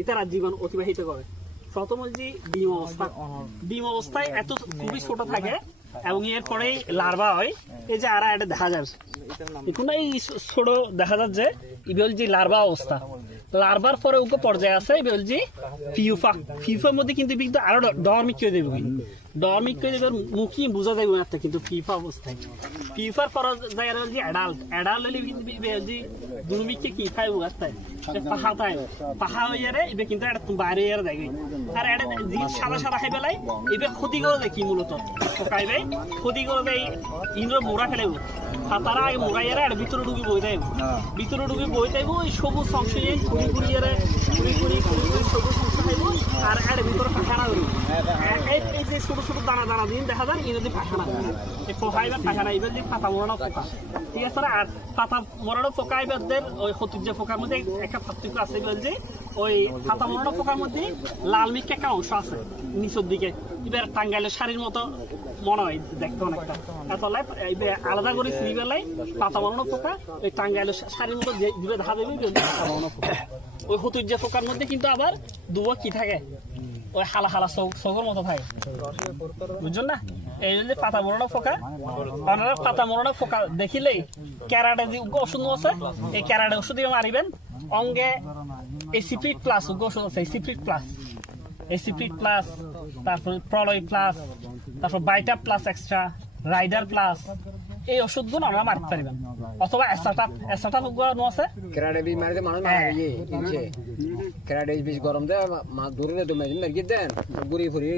ইতারা জীবন অতিবাহিত করে। প্রথম যে ডিম অবস্থা ডিম অবস্থায় খুবই ছোট থাকে এবং লার্ভা হয়। এই যে আর দেখা যাচ্ছে। এখন ছোট দেখা ইভেল যে লার্ভা অবস্থা। লার্ভার পরে উগ্র পর্যায়ে আছে বলছি যে ফিউফা। ফিফার মধ্যে কিন্তু কিন্তু আরও ডরমিক করে দেবে ডরমিক করে দেবে মুখি বোঝা যাবে না কিন্তু ফিফা অবস্থায়। ফিফার পর জায়গা যে অ্যাডাল্ট অ্যাডাল্ট হলে কিন্তু যে দুর্মিককে কি রে এবে কিন্তু এটা বাইরে এর দেখবে আর এটা সাদা সাদা খাই পেলাই এবে ক্ষতি করে দেখি মূলত খাইবে ক্ষতি করে দেয় ইন্দ্র মোড়া ফেলে তারা আগে মোড়াই এর এটা ভিতরে ঢুকি বই দেয় ভিতরে ঢুকি বই দেব ওই সবুজ অংশ ঘুরি ঘুরি এর ঘুরি ঘুরি ঘুরি ঘুরি সবুজ অংশ খাইব আর এর ভিতরে পাখানা করি এই অংশ আছে, নিচের দিকে। এবার টাঙ্গাইলের শাড়ির মতো মনে হয়, দেখতে অনেকটা। এতলে আলাদা করে চিনি বেলায় পাতা মরানো পোকা, ওই টাঙ্গাইলের শাড়ির মতো যে দেবে পাতা পোকা। ওই হতুজ্য পোকার মধ্যে কিন্তু আবার দুবো কি থাকে? ওই হালা হালা চোখের মতো থাকে। বুঝছেন না? এই যে পাতা মরানো পোকা আপনারা পাতা মরানো পোকা দেখিলেই ক্যারাটে যে ওষুধ আছে, এই ক্যারাটে ওষুধ দিয়ে মারিবেন। অঙ্গে এসিপ্রিট প্লাস উগ্র ওষুধ আছে এসিপ্রিট প্লাস এসিপ্রিট প্লাস তারপর প্রলয় প্লাস তারপর বাইটা প্লাস এক্সট্রা রাইডার প্লাস এই ওষুধগুলো আমরা মারতে পারিবেন অথবা এসাটা এসাটা গুলো আছে। কেরাডে বীজ মারিতে মানুষ মারা গিয়ে ক্রাডে কেরাডে বীজ গরম দেয়, মা দূরে মেজিন মেরে দেন গুড়ি ফুরি